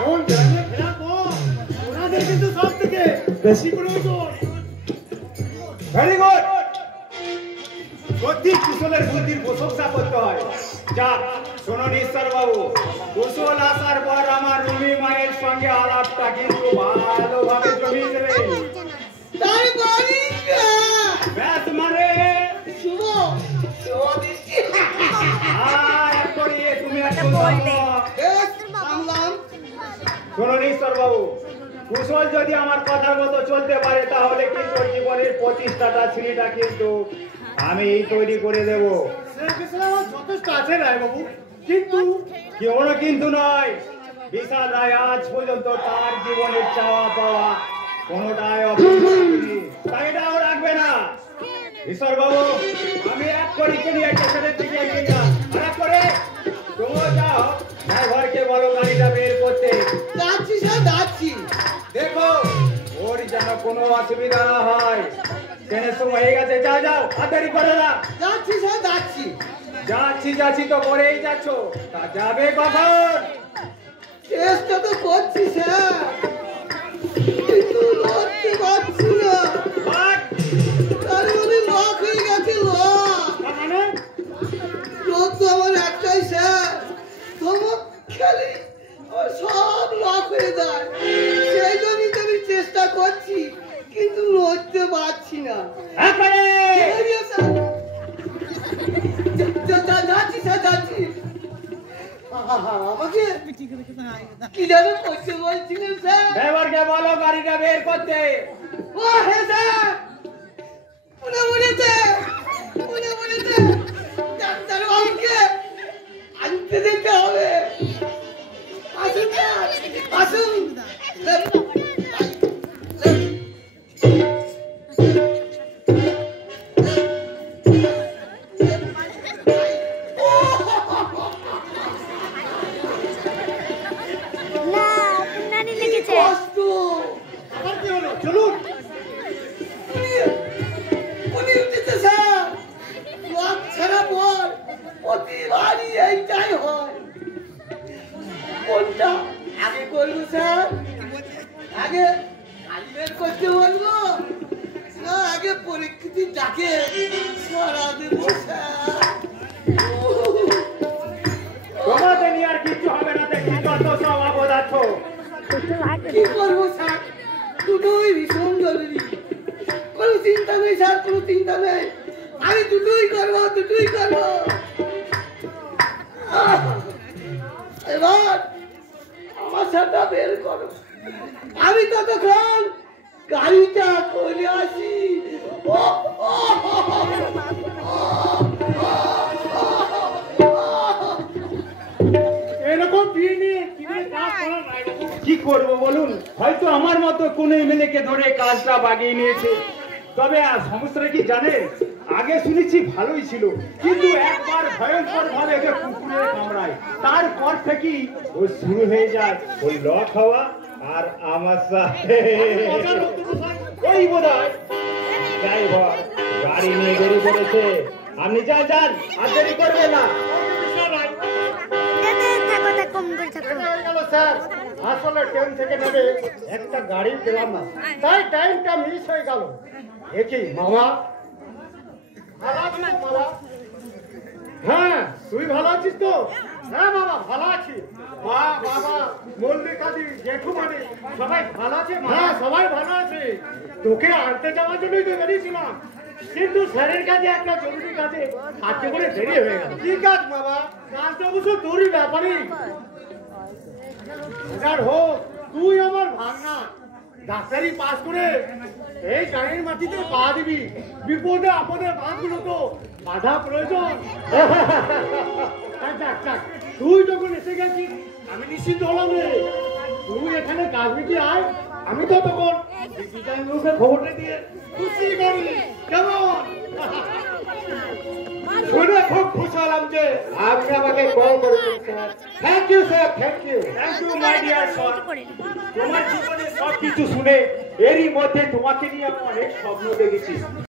মন জানিয়ে ফেরার পর ওনাদের কিন্তু সব থেকে বেশি প্রয়োজন। Very good. সত্যি কুশলের বুদ্ধির প্রশংসা করতে হয়। যাক, শোনো নিশ্চর বাবু, কুশল আসার পর আমার রুমি মায়ের সঙ্গে আলাপটা কিন্তু ভালোভাবে জমিয়ে দেবে। তাই বলি ব্যাস মানে শুভ শুভ দৃষ্টি। তুমি এখন শোনো নিশ্চর বাবু, কুশল যদি আমার কথার মতো চলতে পারে তাহলে কিন্তু জীবনের প্রতিষ্ঠাটা শ্রীটা কিন্তু আমি তৈরি করে দেব। যথেষ্ট আছে রায় বাবু, কিন্তু কোনো কিন্তু নয়। বিশাল রায় আজ পর্যন্ত তার জীবনের চাওয়া পাওয়া কোনোটাই তাই এটাও রাখবে না। ঈশ্বর বাবু, আমি এক করি কিনি একটা ছেলের দিকে খারাপ করে তোমরা যাও, ড্রাইভারকে বলো গাড়িটা বের করতে। যাচ্ছি স্যার, যাচ্ছি। দেখো ওর যেন কোনো অসুবিধা না হয়। ট্রেনের সময় হয়ে গেছে, যাও যাও, তাড়াতাড়ি করে না। যাচ্ছি স্যার, যাচ্ছি। যাচ্ছি তো করেই যাচ্ছ, তা যাবে কখন? চেষ্টা তো করছি স্যার, কিন্তু লড়তে পারছি না। তার মানে লক হয়ে গেছে। মানে লোক তো আমার একটাই স্যার, ধমক খেলে সব লক হয়ে যায়। সেই জন্যই তো আমি চেষ্টা করছি, কিন্তু লড়তে পারছি না। যাচ্ছি স্যার, যাচ্ছি। আমাকে কি যেন করতে বলছিলেন স্যার? ড্রাইভারকে বলো গাড়িটা বের করতে। ও হ্যাঁ স্যার, মনে মনেছে ডাক্তার বাবুকে আনতে যেতে হবে। আসুন স্যার, আসুন। চলুন। উনি উঠেছে স্যার, লক ছাড়া পর প্রতিবারই এইটাই হয়। কোনটা আগে করবো স্যার? আগে গাড়ি বের করতে বলবো না আগে পরীক্ষিত ডাকে সারা দেবো স্যার? তোমাকে নিয়ে আর কিছু হবে না, দেখি কত সব অবদার্থ। কি করবো স্যার? দুটোই ভীষণ জরুরি। কোনো চিন্তা নেই স্যার, কোনো চিন্তা নেই। আমি দুটোই করবো। এবার আমার সাথে বের করো, আমি ততক্ষণ গাড়িটা করে আসি। এরকম কি করবো বলুন? হয়তো আমার মতো কোন এমএলএকে ধরে কাজটা বাগিয়ে নিয়েছে। তবে সমস্যাটা কি জানে, আগে শুনেছি ভালোই ছিল, কিন্তু একবার ভয়ঙ্কর ভাবে কুকুরে কামড়ায়, তারপর থেকেই ও শুরু হয়ে যায় ওই লক হওয়া। আর আমার সাথে ওই বোধহয় ড্রাইভার গাড়ি নিয়ে বেরিয়ে পড়েছে। আপনি যান, আর দেরি করবে না। স্যার, আসলে ট্রেন থেকে নেমে একটা গাড়ি পেলাম না, তাই টাইমটা মিস হয়ে গেল। একই মামা, ভালো আছিস মামা? হ্যাঁ, তুই ভালো আছিস তো? হ্যাঁ বাবা, ভালো আছি। মা, বাবা, মল্লিকাদি, জেঠুমানি সবাই ভালো আছে? হ্যাঁ, সবাই ভালো আছে। তোকে আনতে যাওয়ার জন্যই তো বেরিয়েছিলাম, কিন্তু স্যারের কাছে একটা জরুরি কাজে আজকে করে দেরি হয়ে গেল। কি কাজ বাবা? কাজটা অবশ্য তোরই ব্যাপারই। হোক, তুই আমার ভাগনা, ডাক্তারি পাস করে এই গাড়ির মাটিতে পা দিবি। বিপদে আপদে বাঁধগুলো তো বাধা প্রয়োজন। তুই যখন এসে গেছিস আমি নিশ্চিন্ত হলাম রে। তুই এখানে কাজ মিটি আয়, আমি তো তখন খবরটা দিয়ে খুশি করি। কেমন? শুনে খুব খুশি হলাম যে আপনি আমাকে কল করেছেন sir. Thank you sir, thank you my dear son. তোমার জীবনে সবকিছু শুনে এরই মধ্যে তোমাকে নিয়ে আমি অনেক স্বপ্ন দেখেছি।